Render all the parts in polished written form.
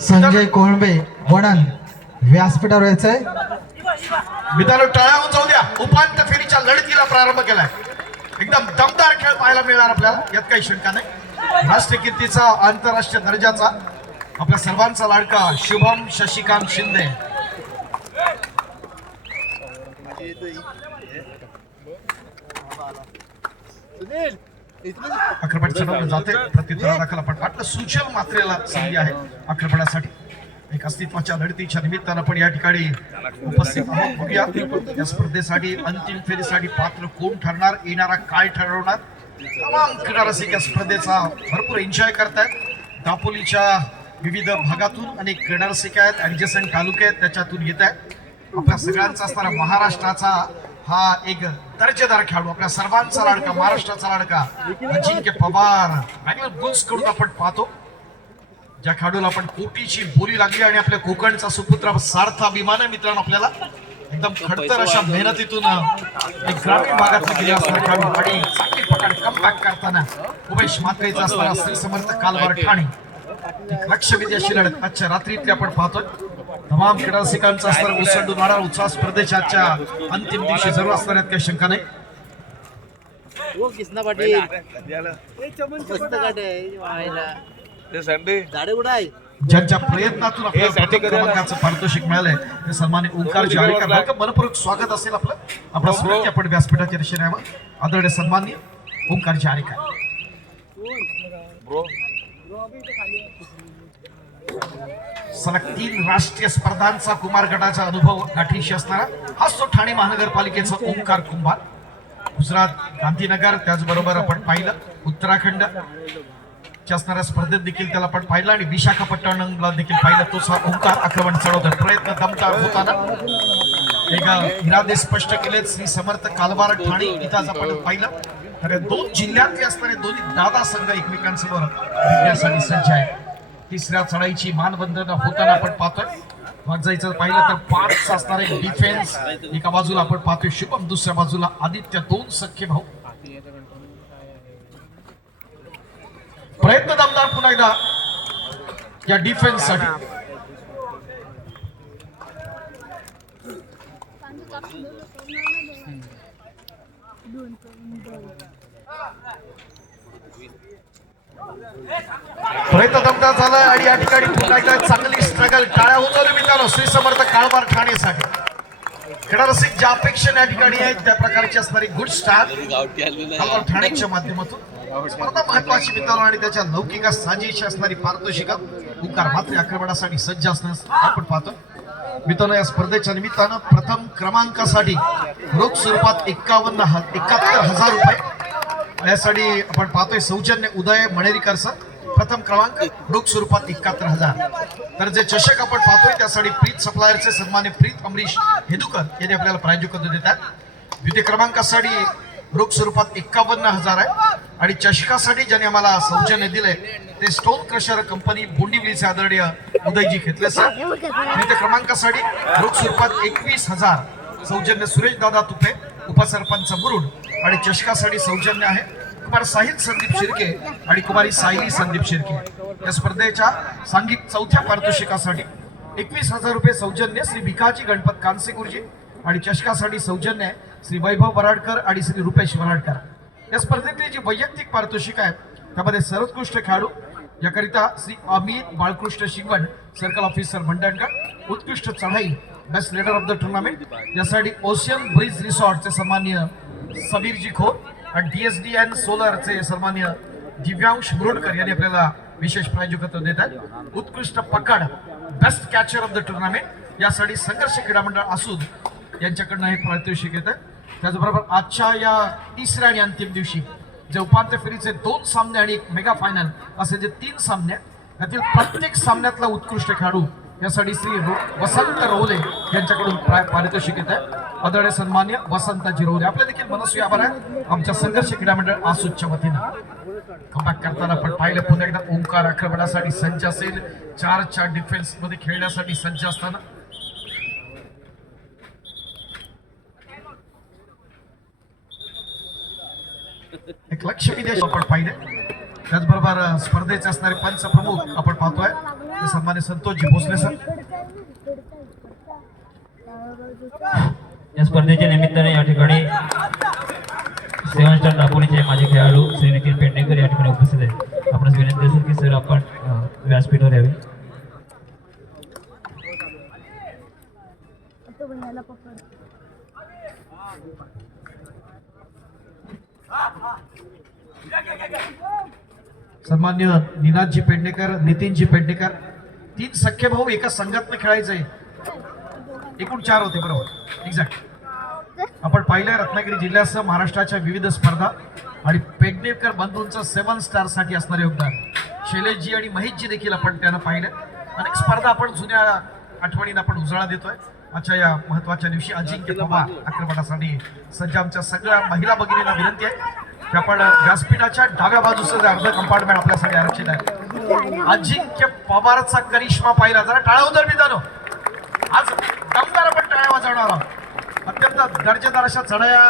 संजय कोळंबे वडण व्यासपीठावर यायचंय. मित्रांनो टाळ्या जाऊ द्या. उपांत्य फेरीच्या लढतीला प्रारंभ केलाय. एकदम दमदार खेळ पाहायला मिळणार आपल्याला, यात काही शंका नाही. राष्ट्रीय कीर्तीचा आंतरराष्ट्रीय दर्जाचा आपल्या सर्वांचा लाडका शुभम शशिकांत शिंदे आक्रमण चढवलं जाते. प्रत्युत्तरा दाखल आपण वाटलं सुचल मात्रेला संधी आहे आक्रमणासाठी. एक अस्तित्वाच्या लढतीच्या निमित्तानं पण या ठिकाणी उपस्थित आहोत. बघूया या स्पर्धेसाठी अंतिम फेरीसाठी पात्र कोण ठरणार, येणारा काय ठरवणार. तमाम क्रीडा रसिक या स्पर्धेचा भरपूर एन्जॉय करतायत. दापोलीच्या विविध भागातून अनेक क्रीडा रसिक आहेत, ऍडजस्टंट तालुके आहेत, त्याच्यातून येत आहेत. आपल्या सगळ्यांचा असणारा महाराष्ट्राचा हा एक दर्जेदार खेळाडू, आपल्या सर्वांचा लाडका, महाराष्ट्राचा लाडका अजिंक्य पवार बँगलोर बुल्स कडून आपण पाहतो. ज्या खेळाडूला आपण कोटीची बोली लागली आणि आपल्या कोकणचा सुपुत्र सार्थ अभिमान आहे मित्रांनो. आपल्याला एकदम खडतर अशा मेहनतीतून एक ग्रामीण भागातून गेली असणारा खेळाडू आणि चांगली पकड कमबॅक करताना उमेश मात्रेचा असणारा श्री समर्थ कालवार ठाणे लक्षवेधी अशी लढत आजच्या रात्रीतली आपण पाहतोय. तमाम क्रीडा रसिकांचा असणारा उसंडून वाढा उत्साह स्पर्धेच्या आजच्या अंतिम दिवशी जरूर असणाऱ्यात काही शंका नाही. ज्यांच्या प्रयत्नातून आपल्याला प्रत्येक क्रमांकाचं पारितोषिक मिळालंय ते सन्मान्य ओंकार जारेकर, मनपूर्वक स्वागत असेल आपलं. आपला स्वागत आपण व्यासपीठाच्या दिशेने यावं. आदरणीय सन्मान्य ओंकार जारेकर. सलग 3 राष्ट्रीय स्पर्धांचा कुमार गटाचा अनुभव गाठीशी असणारा हाच तो ठाणे महानगरपालिकेचा ओंकार कुंभार. गुजरात गांधीनगर, त्याचबरोबर आपण पाहिलं उत्तराखंड असणाऱ्या स्पर्धेत देखील त्याला आपण पाहिलं आणि विशाखापट्टणमला देखील पाहिलं. तोच हा ओंकार आक्रमण चढवतोय. प्रयत्न दमदार होताना एक इरादे स्पष्ट केलेत श्री समर्थ कालवार ठाणे इथं आज आपण पाहिलं. तर 2 जिल्ह्यातले असणारे दोन्ही दादा संघ एकमेकांसमोर जिंकण्यासाठी सज्ज आहे. तिसऱ्या चढाईची मानवंदना होताना आपण पाहतोय. मग जायचं पाहिलं तर 5 असणारे डिफेन्स एका बाजूला आपण पाहतोय शुभम, दुसऱ्या बाजूला आदित्य, 2 सख्खे भाऊ. प्रयत्न दमदार पुन्हा एकदा या डिफेन्स साठी. प्रयत्न दमदार झाला आणि या ठिकाणी पुन्हा एकदा चांगली स्ट्रगल. टाळ्या उचलल्या मित्रांनो श्री समर्थ काळवार ठाणेसाठी. क्रीडा रसिक ज्या अपेक्षेने या ठिकाणी आहेत त्या प्रकारची असणारी गुड स्टार्ट कालवार ठाणेच्या माध्यमातून स्पर्धा महत्वाची मित्रांनो आणि त्याच्या लौकिक साजेशी असणारी पारितोषिका ओंकार मात्रे आक्रमणासाठी सज्ज असण्यास आपण पाहतो. मित्रांनो या स्पर्धेच्या निमित्तानं प्रथम क्रमांकासाठी रोख स्वरूपात 71,000 रुपये यासाठी आपण पाहतोय सौजन्य उदय मणेरीकर सर. प्रथम क्रमांक रोख स्वरूपात 71,000. तर जे चषक आपण पाहतोय त्यासाठी प्रीत सप्लायरचे सन्मान्य प्रीत अमरीश हेदुकर यांनी आपल्याला प्रायोजकत्व देतात. द्वितीय क्रमांकासाठी रोख स्वरूपात 51,000 आहे आणि चषकासाठी ज्याने आम्हाला सौजन्य दिले ते स्टोन क्रशर कंपनी बोंडिवलीचे आदरणीय उदयजी घेतले सर. तृतीय क्रमांकासाठी रोख स्वरूपात 21,000 सौजन्य सुरेश दादा तुपे उपसरपंच मुरुड आणि चषकासाठी सौजन्य आहे कुमार साहिल संदीप शिर्के आणि कुमारी सायली संदीप शिर्के. या स्पर्धेच्या सांघिक चौथ्या पारितोषिकासाठी 21,000 रुपये सौजन्य श्री भिकाजी गणपत कानसे गुरुजी आणि चषकासाठी सौजन्य श्री वैभव वराडकर आणि श्री रुपेश वराडकर. या स्पर्धेतली जी वैयक्तिक पारितोषिक आहे त्यामध्ये सर्वोत्कृष्ट खेळाडू याकरिता श्री अमित बाळकृष्ण शिंगवण सर्कल ऑफिसर मंडणगड. उत्कृष्ट चढाई best leader of the tournament यासाठी ओशियन ब्रिज रिसॉर्टचे सन्मान्य समीरजी खोर आणि DSDN सोलरचे सन्मान्य दिव्यांश मुरुडकर यांनी आपल्याला विशेष प्रायोजकत्व देतात. उत्कृष्ट पकड best catcher of the tournament यासाठी संघर्ष क्रीडा मंडळ आसूद यांच्याकडनं हे पारितोषिक येतं. त्याचबरोबर आजच्या या तिसऱ्या आणि अंतिम दिवशी जे उपांत्य फेरीचे 2 सामने आणि एक मेगा फायनल असे जे 3 सामने यातील प्रत्येक सामन्यातला उत्कृष्ट खेळाडू यासाठी श्री वसंत रोले यांच्याकडून पारितोषिक येत आहे. आदरणीय सन्मान्य वसंतजी रोले आपले देखील मनस्वी आभार आहे आमच्या संघर्ष क्रीडा मंडळ आसूदच्या वतीनं. कमबॅक करताना आपण पाहिलं पुन्हा एकदा ओंकार आक्रमणासाठी सज्ज असेल. 4 डिफेन्स मध्ये खेळण्यासाठी सज्ज असताना एक लक्षणी देश आपण पाहिले. त्याचबरोबर स्पर्धेचे असणारे पंच प्रमुख आपण पाहतोय ते सन्मान्य संतोषजी भोसले सर. या स्पर्धेच्या निमित्ताने या ठिकाणी 7 स्टार दापोलीचे माजी खेळाडू श्री निखिल पेडणेकर या ठिकाणी उपस्थित आहेत. आपण विनंती असेल की सर आपण व्यासपीठावर यावे. सन्मान्य निनादजी पेडणेकर, नितीनजी पेडणेकर, 3 सख्खे भाऊ एका संघात खेळायचंय. एकूण 4 होते बरोबर एक्झॅक्ट. आपण पाहिलंय रत्नागिरी जिल्ह्यासह महाराष्ट्राच्या विविध स्पर्धा आणि पेडणेकर बंधूंचं 7 स्टार साठी असणारे योगदान. शैलेशजी आणि महेशजी देखील आपण त्यांना पाहिलं. अनेक स्पर्धा आपण जुन्या आठवणींना आपण उजाळा देतोय. आजच्या या महत्वाच्या दिवशी अजिंक्य पवार आक्रमणासाठी सज्ज आमच्या सगळ्या महिला भगिनींना विनंती आहे की आपण व्यासपीठाच्या डाव्या बाजूचं अर्ध कंपार्टमेंट आपल्यासाठी आरक्षित आहे. अजिंक्य पवारचा करिश्मा पाहिला. जरा टाळ्या उदर मित्रांनो. आज दमदार आपण टाळ्या वाजवणार आहोत. अत्यंत दर्जेदार अशा चढाया,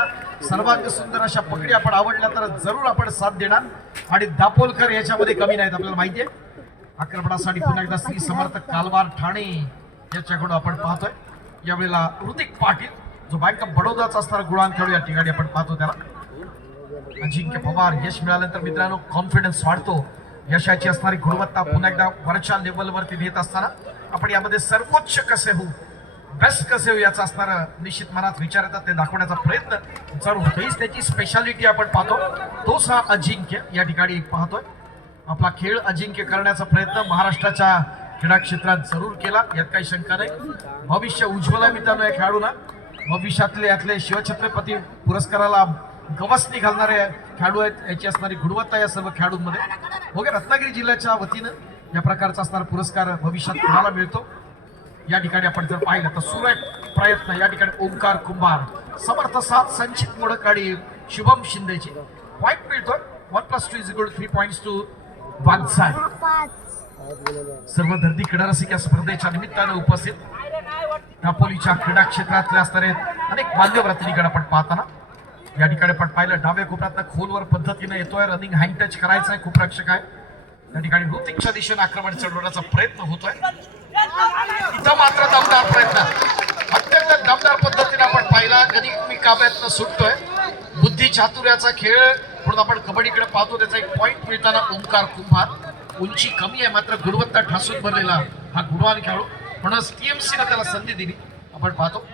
सर्वांग सुंदर अशा पकडी आपण आवडल्या तर जरूर आपण साथ देणार. आणि दापोलकर याच्यामध्ये कमी नाहीत आपल्याला माहिती आहे. आक्रमणासाठी पुन्हा एकदा श्री समर्थ कालवार ठाणे याच्याकडून आपण पाहतोय. यावेळेला ऋतिक पाटील जो बँक ऑफ बडोदाचा असणारा गुणांक खेळू या ठिकाणी आपण पाहतो त्याला. अजिंक्य पवार यश मिळाल्यानंतर मित्रांनो कॉन्फिडन्स वाढतो. यशाची असणारी गुणवत्ता पुन्हा एकदा वरच्या लेवलवरती नेत असताना आपण यामध्ये सर्वोच्च कसे होऊ, बेस्ट कसे होऊ याचा असणारा निश्चित मनात विचार येतात. ते दाखवण्याचा प्रयत्न जरूर होतोच. त्याची स्पेशालिटी आपण पाहतो. तोच हा अजिंक्य या ठिकाणी पाहतोय. आपला खेळ अजिंक्य करण्याचा प्रयत्न महाराष्ट्राच्या क्रीडा क्षेत्रात जरूर केला, यात काही शंका नाही. भविष्य उज्ज्वल आहे मित्रांनो या खेळाडूंना. भविष्यातले यातले शिवछत्रपती पुरस्काराला गवसणी घालणारे खेळाडू आहेत. याची असणारी गुणवत्ता या सर्व खेळाडूंमध्ये. ओके, रत्नागिरी जिल्ह्याच्या वतीनं या प्रकारचा असणारा पुरस्कार भविष्यात कुणाला मिळतो या ठिकाणी आपण जर पाहिलं तर सुरेख प्रयत्न या ठिकाणी ओंकार कुंभार, समर्थ साथ, संचित मोडक आणि शुभम शिंदेची पॉईंट मिळतोय. 1+2 3 पॉइंट्स टू वागसाय. सर्व दर्दी क्रीडा रसिक या स्पर्धेच्या निमित्तानं उपस्थित दापोलीच्या क्रीडा क्षेत्रातले असणारे अनेक मान्यवरांकडे आपण पाहताना या ठिकाणी आपण पाहिलं डाव्या कोपऱ्यात खोलवर पद्धतीने येतोय. रनिंग हँड टच करायचा आहे, खूप रक्षक आहे. या ठिकाणी ऋतिकच्या दिशेने आक्रमण चढवण्याचा प्रयत्न होतोय. इथं मात्र दमदार प्रयत्न, अत्यंत दमदार पद्धतीने आपण पाहिला. गणित काव्यातनं सुटतोय. बुद्धी चातुर्याचा खेळ म्हणून आपण कबड्डीकडे पाहतो. त्याचा एक पॉईंट मिळताना ओंकार कुंभार. उंची कमी आहे मात्र गुणवत्ता ठासून भरलेला हा गुणवान खेळाडू, म्हणूनच टीएमसीने त्याला संधी दिली आपण पाहतो.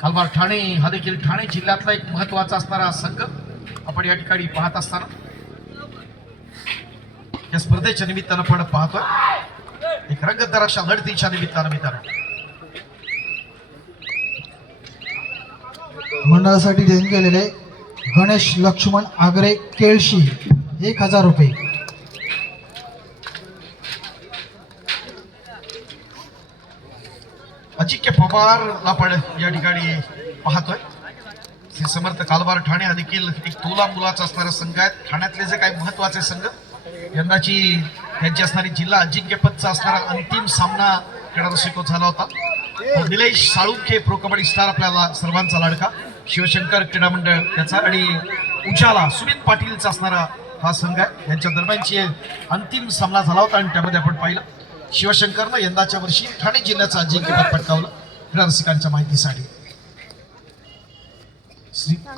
कालवार ठाणे हा देखील ठाणे जिल्ह्यातला एक महत्वाचा असणारा संघ आपण या ठिकाणी पाहत असताना या स्पर्धेच्या निमित्तानं आपण पाहतोय. एक रंगतदार अशा लढतीच्या निमित्तानं मंडळासाठी देणगी केलेले गणेश लक्ष्मण आगरे केळशी 1000 रुपये. अजिंक्य पवार आपण या ठिकाणी पाहतोय. श्री समर्थ कालवार ठाणे हा देखील एक तोला मुलाचा असणारा संघ आहे. ठाण्यातले जे काही महत्वाचे संघ यंदाची त्यांची असणारी जिल्हा अजिंक्यपदचा असणारा अंतिम सामना क्रीडा रसिको झाला होता. निलेश साळुंखे प्रो कबड्डी स्टार आपल्याला सर्वांचा लाडका, शिवशंकर क्रीडा मंडळ त्याचा आणि उजाला सुनील पाटीलचा असणारा हा संघ आहे. यांच्या दरम्यानची अंतिम सामना झाला होता आणि त्यामध्ये आपण पाहिलं शिवशंकरनं यंदाच्या वर्षी ठाणे जिल्ह्याचं अजिंक्यपद पटकावलं. क्रीडा रसिकांच्या माहितीसाठी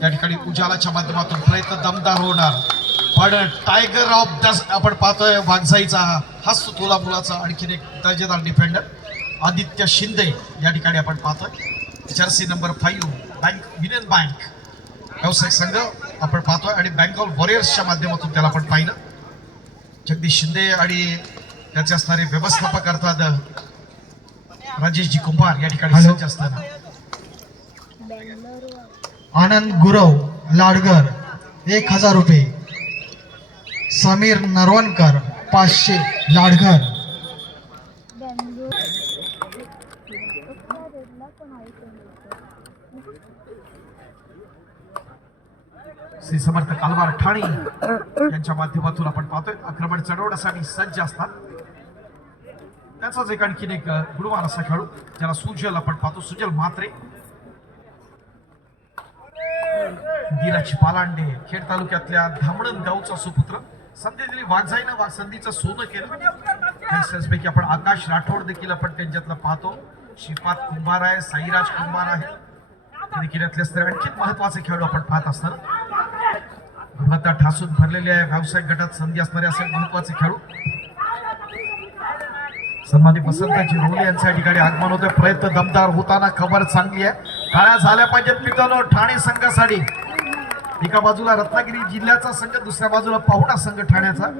या ठिकाणी उजालाच्या माध्यमातून प्रयत्न दमदार होणार. पण टायगर ऑफ द आपण पाहतोय वाघजाईचा हाच तोला मुलाचा आणखीन एक दर्जेदार डिफेंडर आदित्य शिंदे या ठिकाणी आपण पाहतोय. Jersey number 5 bank union bank व्यावसायिक संघ आपण पाहतोय आणि बँगॉल वॉरियर्सच्या माध्यमातून त्याला आपण पाहिलं. जगदीश शिंदे आणि त्याचे असणारे व्यवस्थापक अर्थात राजेशजी कुंभार या ठिकाणी सज्ज असताना आनंद गुरव लाडगर 1000 रुपये. समीर नरवणकर 500 लाडघर. श्री समर्थ कालवार ठाणे यांच्या माध्यमातून आपण पाहतोय आक्रमण चढवण्यासाठी सज्ज असतात. त्याचाच एक आणखीन एक गुणवान असा खेळाडू ज्याला सुजल आपण पाहतो, सुजल म्हात्रे. धीरज पालांडे खेड तालुक्यातल्या धामणन गावचा सुपुत्र संधी दिली वाघजाईनं संधीचं सोनं केलं पैकी आपण आकाश राठोड देखील आपण त्यांच्यातलं पाहतो. श्रीपाद कुंभार आहे, साईराज कुंभार आहे, देखील यातले आणखी महत्वाचे खेळाडू आपण पाहत असणार. गुणवत्ता ठासून भरलेले आहे व्यावसायिक गटात संधी असणारे असे महत्वाचे खेळाडू. सन्मानित वसंतजी रोले यांच्या या ठिकाणी आगमन होते. प्रयत्न दमदार होताना खबर चांगली आहे. टाळ्या झाल्या पाहिजेत मित्रांनो ठाणे संघासाठी. एका बाजूला रत्नागिरी जिल्ह्याचा संघ, दुसऱ्या बाजूला पाहुणा संघ ठाण्याचा.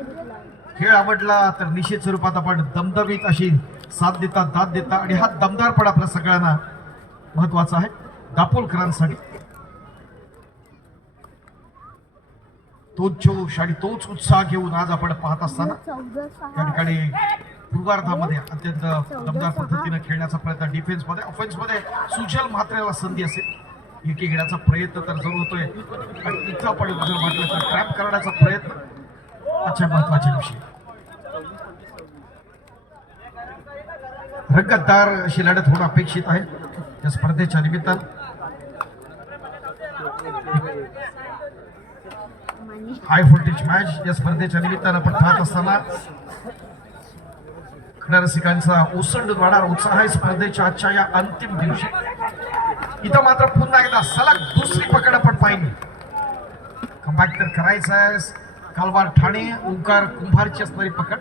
खेळ आवडला तर निश्चित स्वरूपात आपण दमदमीत अशी साथ देता दाद देता आणि हा दमदारपण आपल्या सगळ्यांना महत्वाचा आहे दापोलकरांसाठी. तोच जोश आणि तोच उत्साह घेऊन आज आपण पाहत असताना त्या ठिकाणी पूर्वार्धामध्ये अत्यंत दमदार पद्धतीने खेळण्याचा प्रयत्न, डिफेन्स मध्ये ऑफेन्स मध्ये सुजल म्हात्रेला संधी असेल. एकी घेण्याचा प्रयत्न तर जरूर होतोय आणि इथं आपण जर म्हटलं तर ट्रॅप करण्याचा प्रयत्न अच्छा महत्वाच्या दिवशी. रंगतदार अशी लढत होणं अपेक्षित आहे या स्पर्धेच्या निमित्तानं. हाय व्होल्टेज मॅच या स्पर्धेच्या निमित्तानं आपण पाहत असताना रसिकांचा ओसंडून वाढणार उत्साह आहे स्पर्धेच्या आजच्या या अंतिम दिवशी. इथं मात्र पुन्हा एकदा सलग दुसरी पकड आपण पाहिली. कमबॅक तर करायचं आहे. कालवार ठाणे ओंकार कुंभारची असणारी पकड.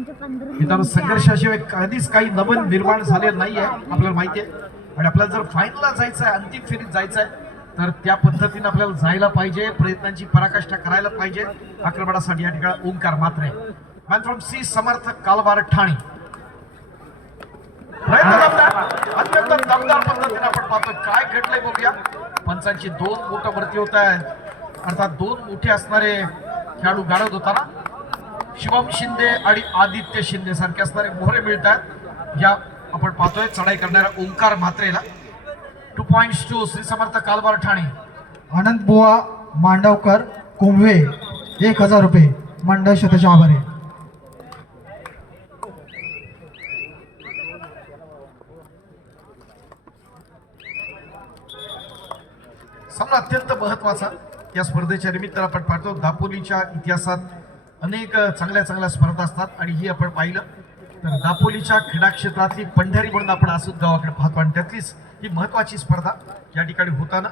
मित्रांनो संघर्षाशिवाय कधीच काही नवीन निर्माण झालेलं नाही आहे आपल्याला माहिती आहे. आणि आपल्याला जर फायनलला जायचं आहे, अंतिम फेरीत जायचं आहे तर त्या पद्धतीने आपल्याला जायला पाहिजे, प्रयत्नांची पराकाष्ठा करायला पाहिजे. आक्रमणासाठी या ठिकाणी ओंकार मात्र आहे. मॅन फ्रॉम सी समर्थ कालवार ठाणे. अत्यंत दमदार पद्धतीने आपण पाहतोय. काय घडलंय बघूया. पंचांची दोन बोट वरती होत आहेत, अर्थात दोन मोठे असणारे खेळाडू गाडत होताना शिवम शिंदे आणि आदित्य शिंदे सारखे असणारे मोहरे मिळतात. या आपण पाहतोय चढाई करणाऱ्या ओंकार म्हात्रेला. 2 points to Shri Samarth Kalwar Thane. आनंद बुवा मांडवकर कुंभवे 1000 रुपये मंडळ शतच्या आभारी. सामना अत्यंत महत्वाचा या स्पर्धेच्या निमित्तानं आपण पाहतो. दापोलीच्या इतिहासात अनेक चांगल्या स्पर्धा असतात आणि ही आपण पाहिलं तर दापोलीच्या क्रीडा क्षेत्रातली पंढरी म्हणून आपण आसूद गावाकडे पाहतो आणि त्यातलीच ही महत्वाची स्पर्धा या ठिकाणी होताना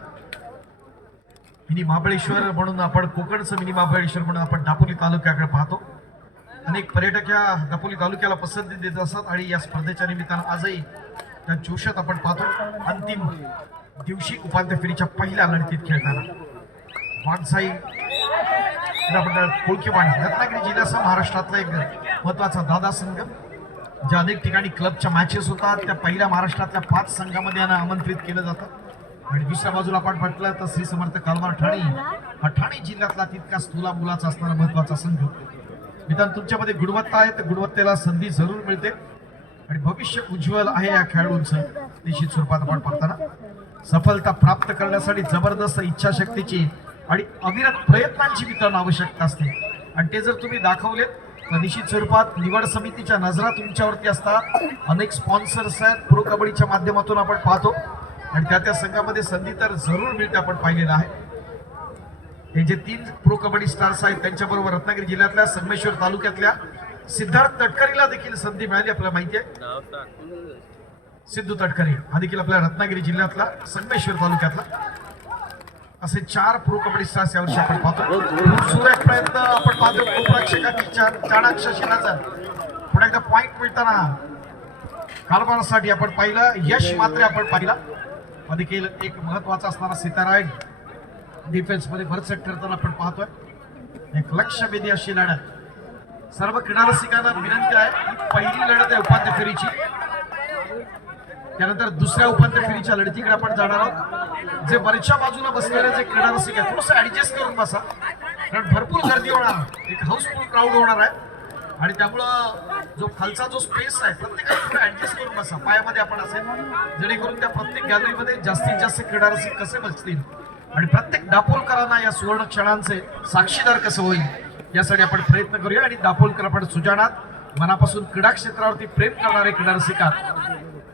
मिनी महाबळेश्वर म्हणून आपण कोकणचं मिनी महाबळेश्वर म्हणून आपण दापोली तालुक्याकडे पाहतो. अनेक पर्यटक या दापोली तालुक्याला पसंती देत असतात आणि या स्पर्धेच्या निमित्तानं आजही त्या जोशात आपण पाहतो. अंतिम दिवशी उपांत्य फेरीच्या पहिल्या लढतीत खेळताना वाघसाई कोळकेवाडी रत्नागिरी जिल्ह्यासह महाराष्ट्रातला एक महत्वाचा दादा संघ ज्या अनेक ठिकाणी क्लबच्या मॅचेस होतात त्या पहिल्या महाराष्ट्रातल्या 5 संघामध्ये यांना आमंत्रित केलं जातं. आणि दुसऱ्या बाजूला आपण म्हटलं तर श्री समर्थ कालवार ठाणे हा ठाणे जिल्ह्यातला तितकाच तुला मुलाचा असणारा महत्वाचा संघ. मित्रांनो तुमच्यामध्ये गुणवत्ता आहे तर गुणवत्तेला संधी जरूर मिळते आणि भविष्य उज्ज्वल आहे या खेळाडूंचं. निश्चित स्वरूपात आपण पाहताना सफलता प्राप्त करण्यासाठी जबरदस्त इच्छाशक्तीची आणि अविरत प्रयत्नांची मित्रांनो आवश्यकता असते आणि ते जर तुम्ही दाखवलेत तर निश्चित स्वरूपात निवड समितीच्या नजरा तुमच्यावरती असतात. अनेक स्पॉन्सर्स आहेत प्रो कबड्डीच्या माध्यमातून आपण पाहतो आणि त्या संघामध्ये संधी तर जरूर मिळते आपण पाहिलेलं आहे. हे जे 3 प्रो कबड्डी स्टार्स आहेत त्यांच्याबरोबर रत्नागिरी जिल्ह्यातल्या संगमेश्वर तालुक्यातल्या सिद्धार्थ तटकरेला देखील संधी मिळाली आपल्याला माहिती आहे. सिद्धू तटकरे हा देखील आपल्या रत्नागिरी जिल्ह्यातला संगमेश्वर तालुक्यातला. असे 4 प्रो कबड्डी स्टार्स यावर्षी आपण पाहतो. सुरेख प्रयत्न आपण पाहतो प्रेक्षकांनी चाणाक्ष शिनाचा पुन्हा एकदा पॉइंट मिळताना कालवारसाठी आपण पाहिलं. यश मात्र आपण पाहिला देखील एक महत्वाचा असणारा सितारा आहे. डिफेन्स मध्ये भरसट करताना आपण पाहतोय. एक लक्षवेधी अशी लढत. सर्व क्रीडा रसिकांना विनंती आहे पहिली लढत आहे उपांत्य फेरीची. त्यानंतर दुसऱ्या उपांत्य फेरीच्या लढतीकडे आपण जाणार आहोत. जे वरच्या बाजूला बसलेले जे क्रीडा रसिक आहेत थोडंसं ऍडजस्ट करून बसा कारण भरपूर गर्दी होणार, एक हाऊसफुल क्राऊड होणार आहे आणि त्यामुळं जो खालचा जो स्पेस आहे प्रत्येकाने थोडं ऍडजस्ट करून बसा. पायामध्ये आपण असेल जेणेकरून त्या प्रत्येक गॅलरीमध्ये जास्तीत जास्त क्रीडा रसिक कसे बसतील आणि प्रत्येक दापोलकरांना या सुवर्ण क्षणांचे साक्षीदार कसं होईल यासाठी आपण प्रयत्न करूया. आणि दापोलकर आपण सुजानात मनापासून क्रीडा क्षेत्रावरती प्रेम करणारे क्रीडा रसिकात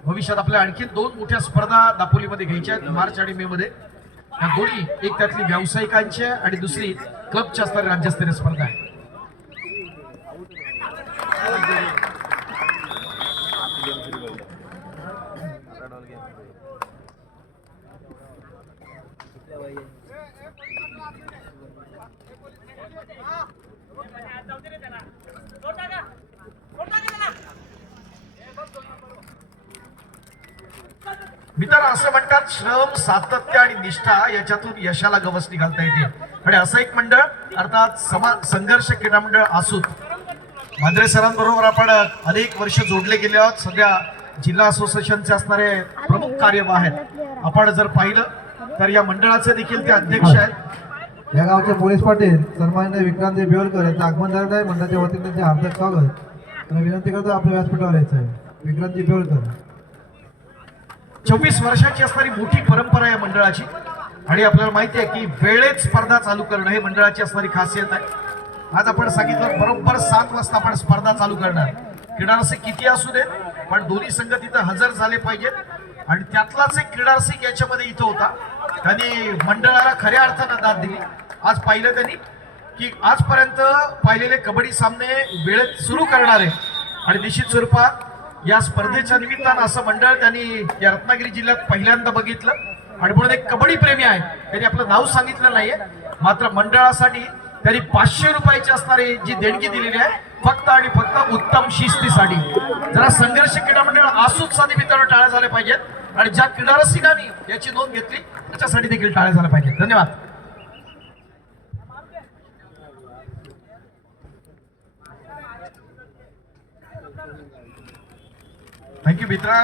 भविष्यात आपल्या आणखी 2 मोठ्या स्पर्धा दापोलीमध्ये घ्यायच्या आहेत मार्च आणि मे मध्ये. या दोन्ही, एक त्यातली व्यावसायिकांची आहे आणि दुसरी क्लबच्या स्तरीय राज्यस्तरीय स्पर्धा आहे. मित्र असं म्हणतात, श्रम, सातत्य आणि निष्ठा याच्यातून यशाला गवसणी घालता येते. आणि असं एक मंडळ अर्थात संघर्ष क्रीडा मंडळ आसूत. मांजरे सरांबरोबर आपण अनेक वर्ष जोडले गेले आहोत. सध्या जिल्हा असोसिएशनचे असणारे प्रमुख कार्यवाह आहेत. आपण जर पाहिलं तर या मंडळाचे देखील ते अध्यक्ष आहेत. या गावचे पोलीस पाटील सन्माननीय विक्रांत बेवलकर यांचं आगमन झालं आहे. मंडळाच्या वतीने त्यांचे हार्दिक स्वागत. मी विनंती करतो आपल्या व्यासपीठावर यायचं आहे. विक्रांतजी बेवलकर. 24 वर्षाची असणारी मोठी परंपरा या मंडळाची. आणि आपल्याला माहिती आहे की वेळेत स्पर्धा चालू करणं हे मंडळाची असणारी खासियत आहे. आज आपण सांगितलं बरोबर 7 वाजता आपण स्पर्धा चालू करणार. क्रीडारसिक किती असू देत, पण दोन्ही संघ तिथं हजर झाले पाहिजेत. आणि त्यातलाच एक क्रीडारसिक याच्यामध्ये इथं होता. त्यांनी मंडळाला खऱ्या अर्थानं दाद दिली. आज पाहिलं त्यांनी की आजपर्यंत पाहिलेले कबड्डी सामने वेळेत सुरू करणार आहे. आणि निश्चित स्वरूपात या स्पर्धेच्या निमित्तानं असं मंडळ त्यांनी या रत्नागिरी जिल्ह्यात पहिल्यांदा बघितलं. आणि म्हणून एक कबड्डी प्रेमी आहे, त्यांनी आपलं नाव सांगितलं नाहीये, मात्र मंडळासाठी त्यांनी 500 रुपयाची असणारी जी देणगी दिलेली आहे फक्त आणि फक्त उत्तम शिस्तीसाठी. जरा संघर्ष क्रीडा मंडळ आसूच्या निमित्तानं टाळ्या झाल्या पाहिजेत. आणि ज्या क्रीडा रसिकांनी याची नोंद घेतली त्याच्यासाठी देखील टाळ्या झाल्या पाहिजेत. धन्यवाद. थँक्यू मित्रा.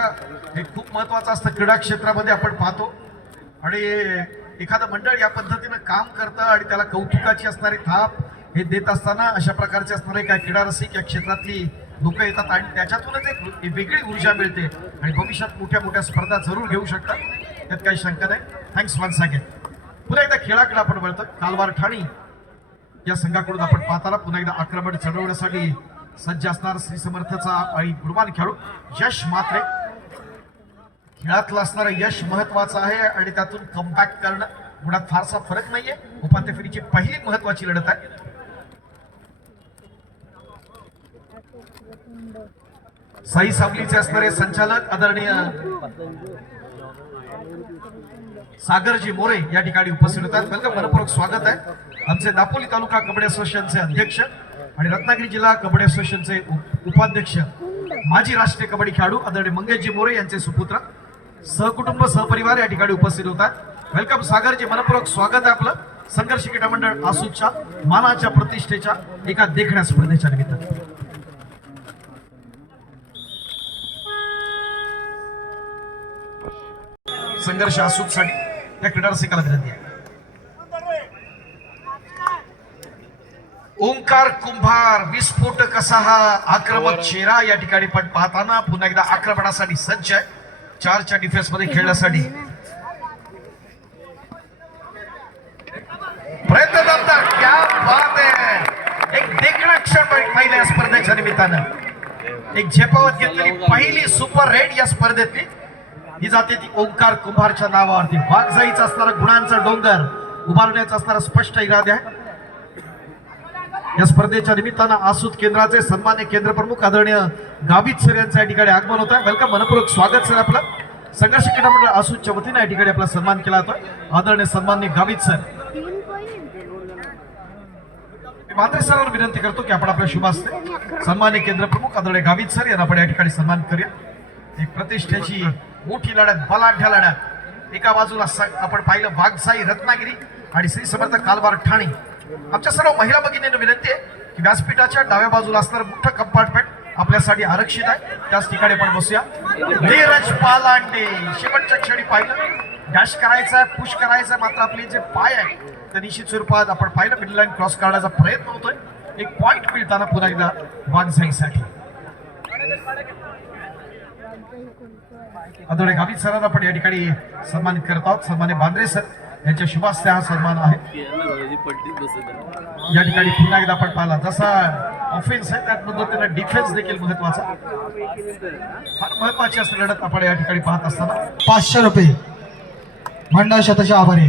हे खूप महत्वाचं असतं क्रीडा क्षेत्रामध्ये आपण पाहतो. आणि एखादं मंडळ या पद्धतीनं काम करतं आणि त्याला कौतुकाची असणारी थाप हे देत असताना अशा प्रकारचे असणारे काय क्रीडा रसिक या क्षेत्रातली लोक येतात आणि त्याच्यातूनच एक वेगळी ऊर्जा मिळते. आणि भविष्यात मोठ्या मोठ्या स्पर्धा जरूर घेऊ शकतात, त्यात काही शंका नाही. Thanks once again. पुन्हा एकदा खेळाकडे आपण वळतो. कालवार ठाणी या संघाकडून आपण पाहताना पुन्हा एकदा आक्रमण चढवण्यासाठी सज्ज असणार श्री समर्थचा आणि गुणवान खेळाडू यश म्हात्रे. खेळातलं असणारं यश महत्वाचं आहे आणि त्यातून कमबॅक करणं मुळात फारसा फरक नाहीये. उपांत्य फेरीची पहिली महत्वाची लढत आहे. साई सावलीचे असणारे संचालक आदरणीय सागरजी मोरे या ठिकाणी उपस्थित होतात. वेलकम, मनपूर्वक स्वागत आहे. आमचे दापोली तालुका कबड्डी असोसिएशनचे अध्यक्ष आणि रत्नागिरी जिल्हा कबड्डी असोसिएशनचे उपाध्यक्ष माजी राष्ट्रीय कबड्डी खेळाडू आदरणीय मंगेशजी मोरे यांचे सुपुत्र सहकुटुंब सहपरिवार या ठिकाणी उपस्थित होतात. वेलकम सागरजी, मनपूर्वक स्वागत आहे आपलं संघर्ष क्रीडा मंडळ आसूच्या मानाच्या प्रतिष्ठेच्या एका देखण्या स्पर्धेच्या निमित्तानं. संघर्ष आसूसाठी त्या क्रीडा रसिकाला विनंती आहे. ओंकार कुंभार विस्फोट कसा हा आक्रमक चेहरा या ठिकाणी पण पाहताना पुन्हा एकदा आक्रमणासाठी सज्ज आहे. 4च्या डिफेन्स मध्ये खेळण्यासाठी प्रयत्न करतात. क्या बात आहे. एक देखणा क्षण पाहिला या स्पर्धेच्या निमित्तानं. एक झेपावत घेतलेली पहिली सुपर रेड या स्पर्धेतली ही जाते ती ओंकार कुंभारच्या नावावरती. वाघजाईचा असणारा गुणांचा डोंगर उभारण्याचा असणारा स्पष्ट इरादा आहे. या स्पर्धेच्या निमित्तानं आसूत केंद्राचे सन्मान्य केंद्र प्रमुख आदरणीय गावित सर यांचं या ठिकाणी आगमन होत आहे. वेलकम, मनपूर्वक स्वागत सर आपलं. संघर्ष क्रीडा मंडळ आसूतच्या वतीने या ठिकाणी आपला सन्मान केला जातोय. आदरणीय सन्मान्य गावित सर. मात्र सरांना विनंती करतो की आपण आपल्या शुभ हस्ते सन्मान्य केंद्र प्रमुख आदरणीय गावित सर यांना आपण या ठिकाणी सन्मान करूया. एक प्रतिष्ठेची मोठी लढत, बलाढ्य लढत. एका बाजूला आपण पाहिलं वाघसाई रत्नागिरी आणि श्री समर्थ कालवार ठाणे. आमच्या सर्व महिला भगिनींना विनंती आहे की व्यासपीठाच्या डाव्या बाजूला असणारं मोठं कंपार्टमेंट आपल्यासाठी आरक्षित आहे, त्याच ठिकाणी आपण बसूया. नीरज पालांडे शेवटच्या क्षणी पाहिलं डॅश करायचा आहे, पुश करायचा, मात्र आपले जे पाय आहे ते निश्चित स्वरूपात आपण पाहिलं मिडल लाईन क्रॉस करण्याचा प्रयत्न होतोय. एक पॉइंट मिळताना पुन्हा एकदा वाघसाईसाठी आदरणीय गावित सरांना आपण या ठिकाणी सन्मानित करत आहोत. सन्मान्य बांद्रे सर यांच्या शुभ हस्ते हा सन्मान आहे. या ठिकाणी पुन्हा एकदा आपण पाहिला जसा ऑफेन्स आहे त्यात पद्धतीने डिफेन्स देखील महत्वाचा, फार महत्वाची असं लढत आपण या ठिकाणी पाहत असताना 500 रुपये मंडळ शतशः आभारी.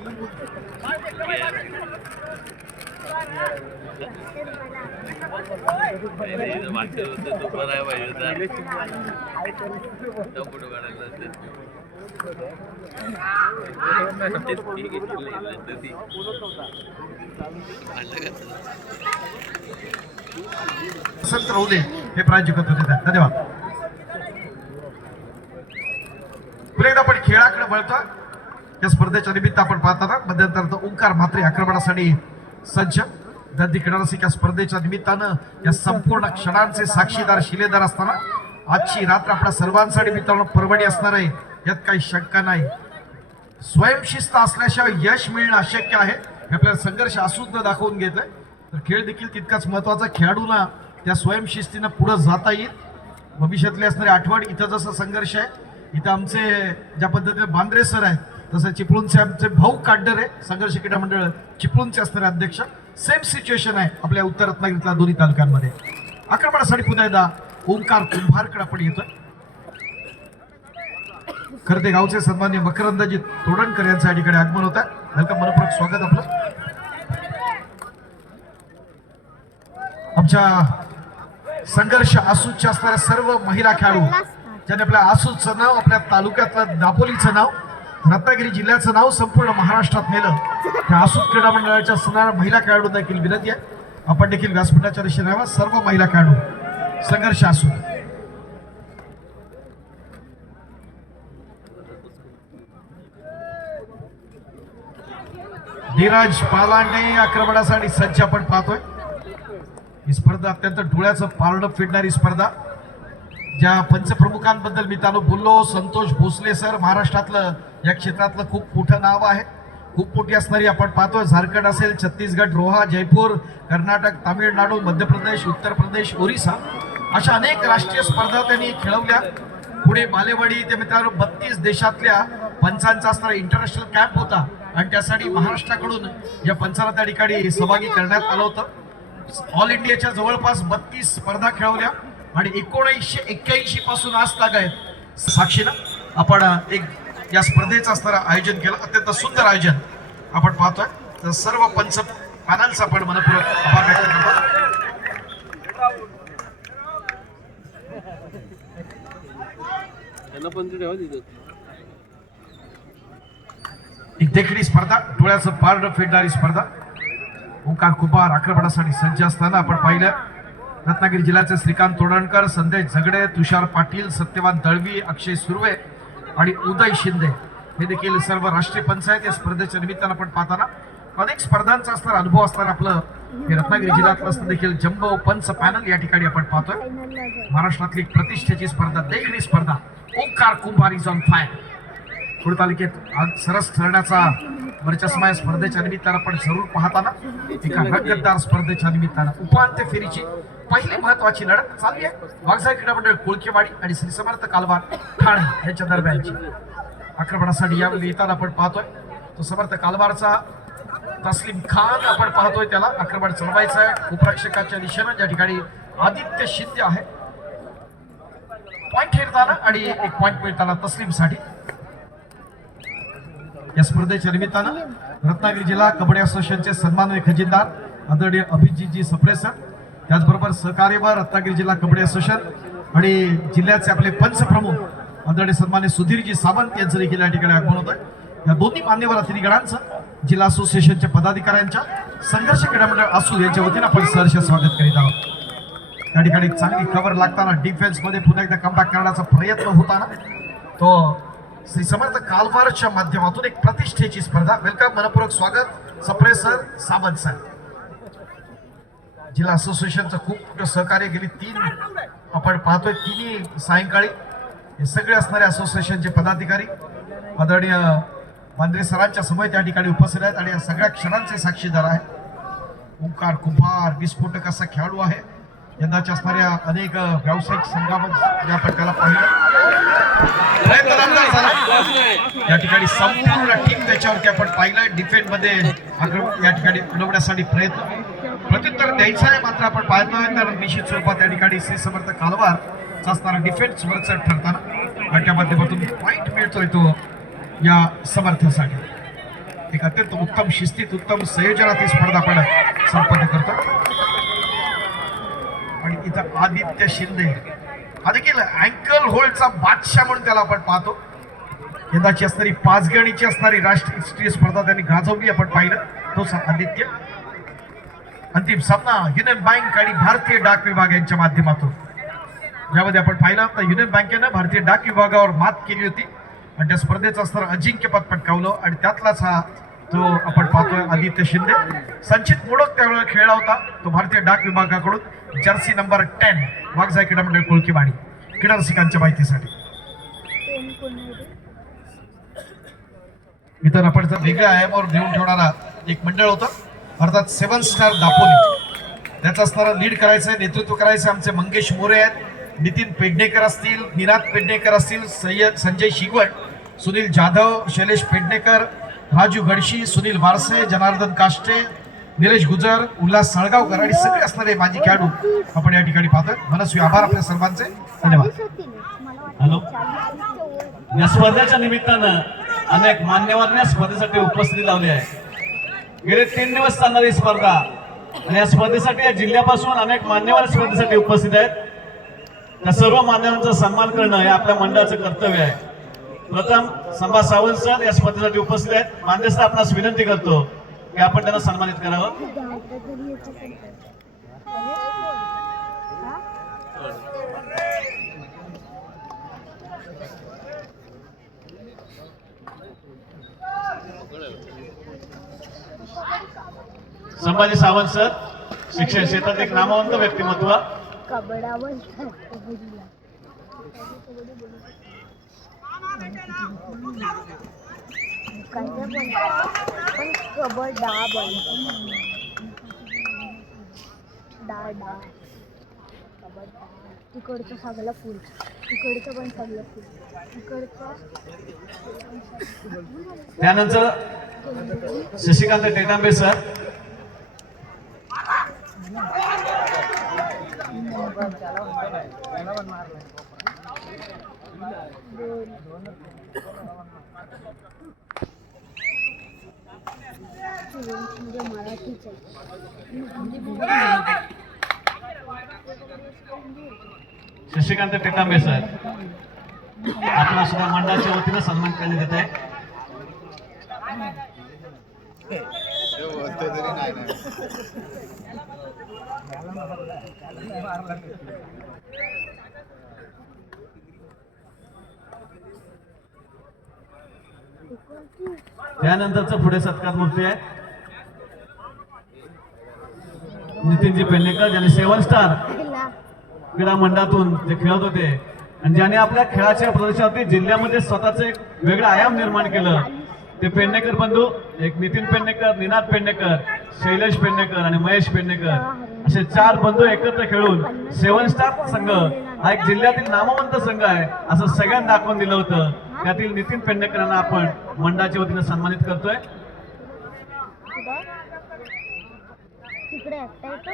संत राहुले हे प्राइज जिंकत होते त्या. धन्यवाद. पुन्हा एकदा आपण खेळाकडे वळतो. या स्पर्धेच्या निमित्त आपण पाहताना मध्यंतर ओंकार मात्रे आक्रमणासाठी सज्ज. दंडी किनारसिक या स्पर्धेच्या निमित्तानं या संपूर्ण क्षणांचे साक्षीदार शिलेदार असताना आजची रात्र आपल्या सर्वांसाठी मित्रांनो पर्वणी असणार आहे, यात काही शंका नाही. स्वयंशिस्त असल्याशिवाय यश मिळणं अशक्य आहे हे आपल्याला संघर्ष असून दाखवून घेतोय. तर खेळ देखील तितकाच महत्वाचा. खेळाडूंना त्या स्वयंशिस्तीनं पुढे जाता येईल. भविष्यातली असणारी आठवण. इथं जसं संघर्ष आहे, इथं आमचे ज्या पद्धतीने बांद्रे सर आहेत तसं चिपळूणचे आमचे भाऊ काड्डर आहे संघर्ष क्रीडा मंडळ चिपळूणचे असणारे अध्यक्ष. सेम सिच्युएशन आहे आपल्या उत्तर रत्नागिरीतल्या दोन्ही तालुक्यांमध्ये. आक्रमणासाठी पुन्हा एकदा ओंकार कुंभारकडे आपण येतोय. खरं ते गावचे सन्मान्य मकरंदजी तोडणकर यांचं या ठिकाणी आगमन होत आहे. वेलकम, मनपूर्वक स्वागत आपलं. आमच्या संघर्ष आसूच्या असणाऱ्या सर्व महिला खेळाडू ज्यांनी आपल्या आसूचं नाव, आपल्या तालुक्यातलं दापोलीचं नाव, रत्नागिरी जिल्ह्याचं नाव संपूर्ण महाराष्ट्रात नेलं, त्या आसूत क्रीडा मंडळाच्या असणाऱ्या महिला खेळाडू देखील विनंती आहे आपण देखील व्यासपीठाच्या दिशेने यावं. सर्व महिला खेळाडू संघर्ष आसूत. धीरज पालांडे आक्रमणासाठी सज्ज आपण पाहतोय. ही स्पर्धा अत्यंत डोळ्याचं पारडं फिरणारी स्पर्धा. ज्या पंचप्रमुखांबद्दल मी त्यानं बोललो, संतोष भोसले सर, महाराष्ट्रातलं या क्षेत्रातलं खूप मोठं नाव आहे, खूप मोठी असणारी आपण पाहतोय. झारखंड असेल, छत्तीसगड, रोहा, जयपूर, कर्नाटक, तामिळनाडू, मध्य प्रदेश, उत्तर प्रदेश, ओरिसा अशा अनेक राष्ट्रीय स्पर्धा त्यांनी खेळवल्या. पुढे बालेवाडी ते मित्रांनो 32 देशातल्या पंचांचा असणारा इंटरनॅशनल कॅम्प होता आणि त्यासाठी महाराष्ट्राकडून या पंचाला त्या ठिकाणी सहभागी करण्यात आलं होतं. ऑल इंडियाच्या जवळपास 32 स्पर्धा खेळवल्या आणि 1981 पासून आज तागायत साक्षीनं आपण एक या स्पर्धेचं असणारं आयोजन केलं. अत्यंत सुंदर आयोजन आपण पाहतोय. तर सर्व पंच पॅनलचा आपण मनपूर्वक आभार व्यक्त करतो. एक देखणी स्पर्धा, डोळ्याचं पारडं फेडणारी स्पर्धा. ओंकार कुंभार आक्रमणासाठी सज्ज असताना आपण पाहिलं रत्नागिरी जिल्ह्याचे श्रीकांत तोडणकर, संदेश झगडे, तुषार पाटील, सत्यवान दळवी, अक्षय सुर्वे आणि उदय शिंदे हे देखील सर्व राष्ट्रीय पंच आहेत. या स्पर्धेच्या निमित्तानं आपण पाहताना अनेक स्पर्धांचा असणारा अनुभव असणारा आपलं हे रत्नागिरी जिल्ह्यातलं असं देखील जम्बो पंच पॅनल या ठिकाणी आपण पाहतोय. महाराष्ट्रातली एक प्रतिष्ठेची स्पर्धा, देखणी स्पर्धा. ओंकार कुंभार इज ऑन फायर. पुढे तालुक्यात सरस ठरण्याचा वर्चस्व या स्पर्धेच्या निमित्तानं आपण जरूर पाहताना एका रंगतदार स्पर्धेच्या निमित्तानं उपांत्य फेरीची पहिली महत्वाची लढत चालली आहे. वाघजाई क्रीडा मंडळ कोळकेवाडी आणि श्री समर्थ कालवार ठाणे यांच्या दरम्यानची. आक्रमणासाठी यावेळी येताना आपण पाहतोय तो समर्थ कालवारचा तस्लीम खान आपण पाहतोय. त्याला आक्रमण चढवायचं आहे उपरक्षकाच्या दिशेनं, ज्या ठिकाणी आदित्य शिंदे आहे. पॉइंट हेरताना आणि एक पॉइंट मिळताना तस्लीमसाठी. या स्पर्धेच्या निमित्तानं रत्नागिरी जिल्हा कबड्डी असोसिएशनचे सन्माननीय खजिनदार आदरणीय अभिजितजी सप्रेसर, त्याचबरोबर सहकार्यवर रत्नागिरी जिल्हा कबड्डी असोसिएशन आणि जिल्ह्याचे आपले पंच प्रमुख आदरणीय सन्माननीय सुधीरजी सावंत यांचं देखील या ठिकाणी आगमन होत आहे. या दोन्ही मान्यवर अतिथीगणांचं जिल्हा असोसिएशनच्या पदाधिकाऱ्यांच्या, संघर्ष क्रीडा मंडळ आसूर यांच्या वतीनं आपण सहर्ष स्वागत करीत आहोत. त्या ठिकाणी चांगली कव्हर लागताना डिफेन्समध्ये पुन्हा एकदा कमबॅक करण्याचा प्रयत्न होताना तो श्री समर्थ कालवारच्या माध्यमातून एक प्रतिष्ठेची स्पर्धा. वेलकम, मनपूर्वक स्वागत सप्रे सर, सावंत सर. जिल्हा असोसिएशनचं खूप मोठं सहकार्य गेली 3 आपण पाहतोय तिन्ही सायंकाळी हे सगळे असणारे असोसिएशनचे पदाधिकारी आदरणीय बांद्रे सरांच्या समोर त्या ठिकाणी उपस्थित आहेत आणि या सगळ्या क्षणांचे साक्षीदार आहेत. ओंकार कुंभार विस्फोटक असा खेळाडू आहे. यंदाच्या असणाऱ्या अनेक व्यावसायिक संघामध्ये आपण त्याला पाहिलं. या ठिकाणी संपूर्ण टीम त्याच्यावरती आपण पाहिलं. डिफेंस मध्ये या ठिकाणी उडवण्यासाठी प्रत्युत्तर द्यायचं आहे, मात्र आपण पाहतोय तर निश्चित स्वरूपात या ठिकाणी श्री समर्थ कालवार असणारा डिफेन्स वरच ठरताना आणि त्या माध्यमातून पॉइंट मिळतोय तो या समर्थासाठी. एक अत्यंत उत्तम शिस्तीत उत्तम संयोजनात ही स्पर्धा आपण संपन्न करतो. आणि इथं आदित्य शिंदे हा देखील अँकल होल्डचा बादशाह म्हणून त्याला आपण पाहतो. यंदाची असणारी 5 गणीची असणारी राष्ट्रीय स्पर्धा त्यांनी गाजवली आपण पाहिलं. तोच आदित्य. अंतिम सामना युनियन बँक आणि भारतीय डाक विभाग यांच्या माध्यमातून, ज्यामध्ये आपण पाहिलं तर युनियन बँकेनं भारतीय डाक विभागावर मात केली होती आणि त्या स्पर्धेचं असणारं अजिंक्यपद पटकावलं. आणि त्यातलाच हा जो आपण पाहतोय आदित्य शिंदे. संचित मोडक त्यावेळेला खेळला होता तो भारतीय डाक विभागाकडून जर्सी नंबर 10 वाघजाई क्रीडा मंडळ कोळकीवाडी. क्रीडा रसिकांच्या माहितीसाठी मित्र आपण जर वेगळ्या आयामावर घेऊन ठेवणारा एक मंडळ होतं अर्थात 7 स्टार दापोली. त्याचा असणारा लीड करायचंय, नेतृत्व करायचं आमचे मंगेश मोरे आहेत. नितीन पेडणेकर असतील, निनाद पेडणेकर असतील, संजय शिगवण, सुनील जाधव, शैलेश पेडणेकर, राजू गडशी, सुनील वारसे, जनार्दन काष्टे, निलेश गुजर, उल्हास साळगावकर आणि सगळे असणारे माजी खेळाडू आपण या ठिकाणी पाहतोय. मनस्वी आभार आपल्या सर्वांचे. धन्यवाद. हॅलो. या स्पर्धेच्या निमित्तानं अनेक मान्यवरांनी स्पर्धेसाठी उपस्थिती लावली आहे. गेले 3 दिवस चालणारी स्पर्धा आणि या स्पर्धेसाठी या जिल्ह्यापासून अनेक मान्यवर स्पर्धेसाठी उपस्थित आहेत. त्या सर्व मान्यवरांचा सन्मान करणं हे आपल्या मंडळाचं कर्तव्य आहे. प्रथम संभा सावंत सर या स्पर्धेसाठी उपस्थित आहेत. मान्यस्थ आपणास विनंती करतो की आपण त्यांना सन्मानित करावं. संभाजी सावंत सर शिक्षण क्षेत्रात एक नामवंत व्यक्तिमत्व. कबड्डावर पण कबड्डा बन डाडा कबड्डा. तिकडचं सगळं फुल, तिकडचं पण सगळं फुल, तिकडचं. त्यानंतर शशिकांत टेटांबे सर. मराठीच शशिकांत टेटांबे सर आपला सुद्धा मंडळाच्या वतीनं सन्मान करण्यात येत आहे. त्यानंतरचं पुढे सत्कार मूर्ती आहे नितीनजी पेडणेकर, ज्यांनी 7 स्टार क्रीडा मंडळातून जे खेळत होते आणि ज्याने आपल्या खेळाच्या प्रदर्शनावरती जिल्ह्यामध्ये स्वतःचं एक वेगळं आयाम निर्माण केलं. ते पेडणेकर बंधू, एक नितीन पेडणेकर, निनाद पेडणेकर, शैलेश पेडणेकर आणि महेश पेडणेकर असे 4 बंधू एकत्र खेळून 7 स्टार संघ हा एक जिल्ह्यातील नामवंत संघ आहे असं सगळ्यांना दाखवून दिलं होतं. त्यातील नितीन पेडणेकरांना आपण मंडळाच्या वतीनं सन्मानित करतोय. तिकडे एकटा येतो.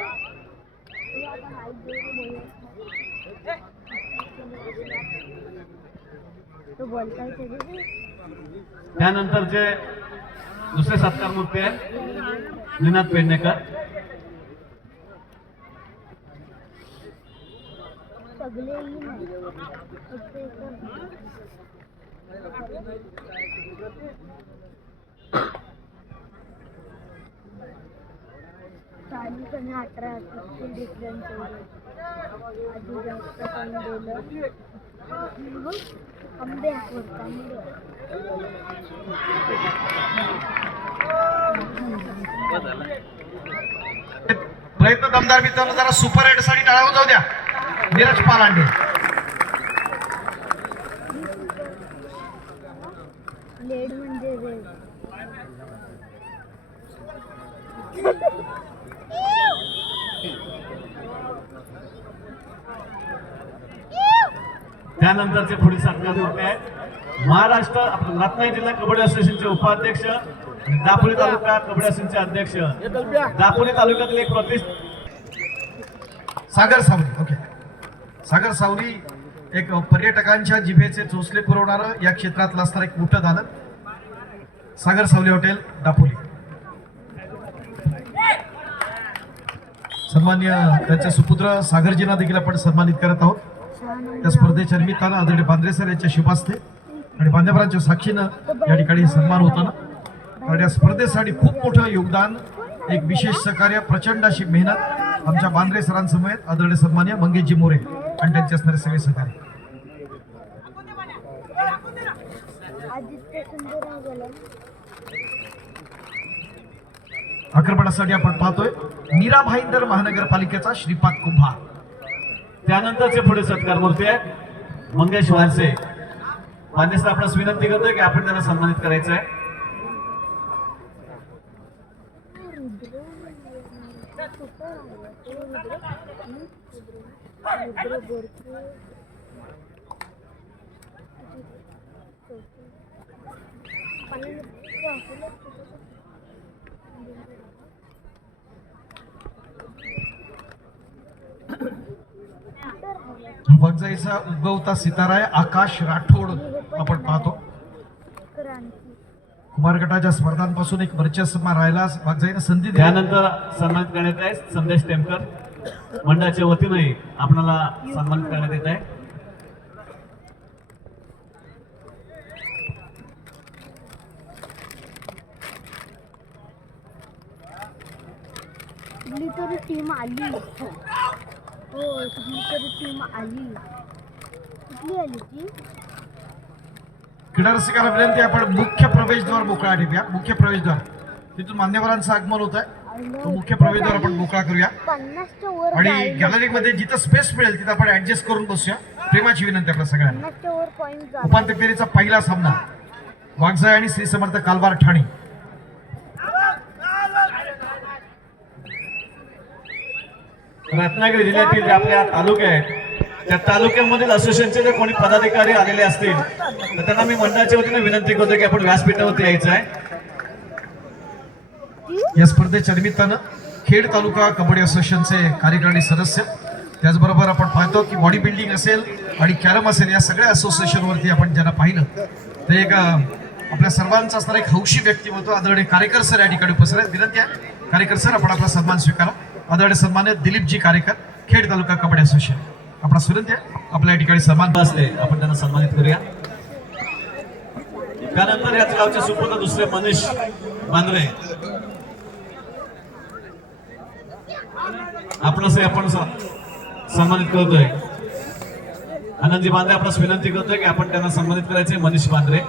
तो बोलताय त्यानंतर जे दुसरे सत्कार मूर्ती आहेत निनाद पेडणेकर. सगळेही नाही. चालीस आणि 18 डिफरन्स आधी जास्त टाइम दिलं. आंबे प्रयत्न दमदार मित्रांनो जरा सुपर हेड साठी टाळावून जाऊ द्या. नीरज पालांडे. लेड म्हणजे रेड. त्यानंतरचे पुढील सत्कार मूर्ती आहेत महाराष्ट्र रत्नागिरी जिल्हा कबड्डी असोसिएशनचे उपाध्यक्ष, दापोली तालुका कबड्डी असोसिएशनचे अध्यक्ष, दापोली तालुक्यातील एक सागर सावली. ओके, सागर सावली एक पर्यटकांच्या जिभेचे चोचले पुरवणारं या क्षेत्रातलं असणारं एक मोठं दालन. सागर सावली हॉटेल दापोली. सन्मान्य त्यांचे सुपुत्र सागरजींना देखील आपण सन्मानित करत आहोत. त्या स्पर्धेच्या निमित्तानं आदरणीय बांद्रे सर यांच्या शुभ हस्ते आणि बांधवरांच्या साक्षीनं या ठिकाणी सन्मान होताना, कारण या स्पर्धेसाठी खूप मोठं योगदान, एक विशेष सहकार्य, प्रचंड अशी मेहनत आमच्या बांद्रे सरांसमवेत आदरणीय सन्मान्य मंगेशजी मोरे आणि त्यांचे असणारे सगळे सहकारी. आदित्य सुंदर गेला. आक्रमणासाठी आपण पाहतोय मीरा भाईंदर महानगरपालिकेचा श्रीपाद कुंभार. त्यानंतरचे पुढे सत्कार मूर्ती आहे मंगेश वारसे. मान्य सर आपणास विनंती करतोय की आपण त्यांना सन्मानित करायचं आहे. वगजाईचा उगवता सितारा आहे आकाश राठोड आपण पाहतो. क्रांती. कुमार गटाच्या स्पर्धांपासून एक वर्चस्व राहिला वागजाईने संधी दिली. त्यानंतर सन्मानित करण्यात आहे संदेश टेमकर. मंडळाच्या वतीने आपणाला सन्मानित करण्यात येत आहे. कुठली तरी टीम आली. हो कुठली तरी टीम आली. कुठली आली ती? क्रीडा रसिकांना विनंती आहे, आपण मुख्य प्रवेशद्वार मोकळा ठेवूया. मुख्य प्रवेशद्वार तिथून मान्यवरांचं आगमन होत आहे. तो मुख्य प्रवेशद्वार आपण मोकळा करूया 50च्या वर आणि जायला. गॅलरीमध्ये जिथं स्पेस मिळेल तिथं आपण ऍडजस्ट करून बसूया. प्रेमाची विनंती आपल्या सगळ्यांना. 50च्या वर पॉइंट झाला. उपांत्य फेरीचा पहिला सामना वागजाई आणि श्री समर्थ कालवार ठाणे. रत्नागिरी जिल्ह्यातील जे आपल्या तालुके आहेत त्या तालुक्यामधील असोसिएशनचे जे कोणी पदाधिकारी आलेले असतील तर त्यांना मी मंडळाच्या वतीने विनंती करतो की आपण व्यासपीठावरती यायचं आहे. या स्पर्धेच्या निमित्तानं खेड तालुका कबड्डी असोसिएशनचे कार्यकारिणी सदस्य, त्याचबरोबर आपण पाहतो की बॉडी बिल्डिंग असेल आणि कॅरम असेल या सगळ्या असोसिएशनवरती आपण ज्यांना पाहिलं ते एक आपल्या सर्वांचा असणारा एक हौशी व्यक्तिमत्व आदरणीय कारेकर सर या ठिकाणी उपस्थित आहेत. विनंती आहे कारेकर सर आपण आपला सन्मान स्वीकारा. आदरणीय सन्मान्य दिलीपजी कारेकर खेड तालुका कबड्डी असोसिएशन आपला विनंती आहे आपल्या या ठिकाणी सन्मान असले आपण त्यांना सन्मानित करूया. त्यानंतर याच गावचे सुपुत्र दुसरे मनीष बांद्रे आपणास आपण सन्मानित करतोय. आनंदजी बांद्रे आपणास विनंती करतोय की आपण त्यांना सन्मानित करायचे. मनीष बांद्रे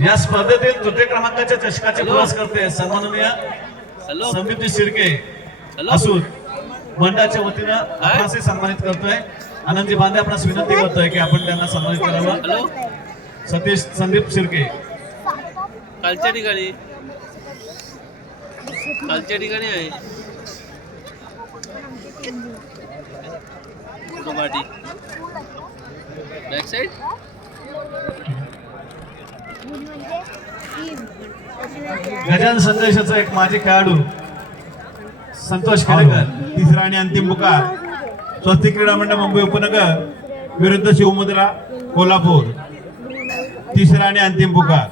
या स्पर्धेतील तृतीय क्रमांकाच्या चषकाचे पुरस्कर्ते सन्माननीय संदीपजी शिर्के असून मंडळाच्या वतीनं आपणास सन्मानित करतोय. आनंदजी बांधे आपणास विनंती करतोय की आपण त्यांना सन्मानित करावं. सतीश संदीप शिर्के कालच्या ठिकाणी आहे कबड्डी बॅक साइड. गजानन संदेशाचा एक माजी खेळाडू संतोष खेडेकर. तिसरा आणि अंतिम पुकार स्वस्तिक क्रीडा मंडळ मुंबई उपनगर विरुद्ध शिवमुद्रा कोल्हापूर. तिसरा आणि अंतिम पुकार.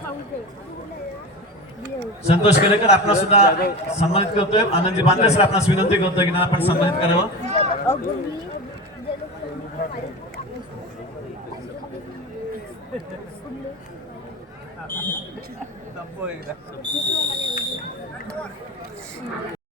संतोष खेडेकर आपणास सुद्धा सन्मानित करतोय. आनंदजी बांद्रे सर आपणास विनंती करतोय की आपण सन्मानित करावं.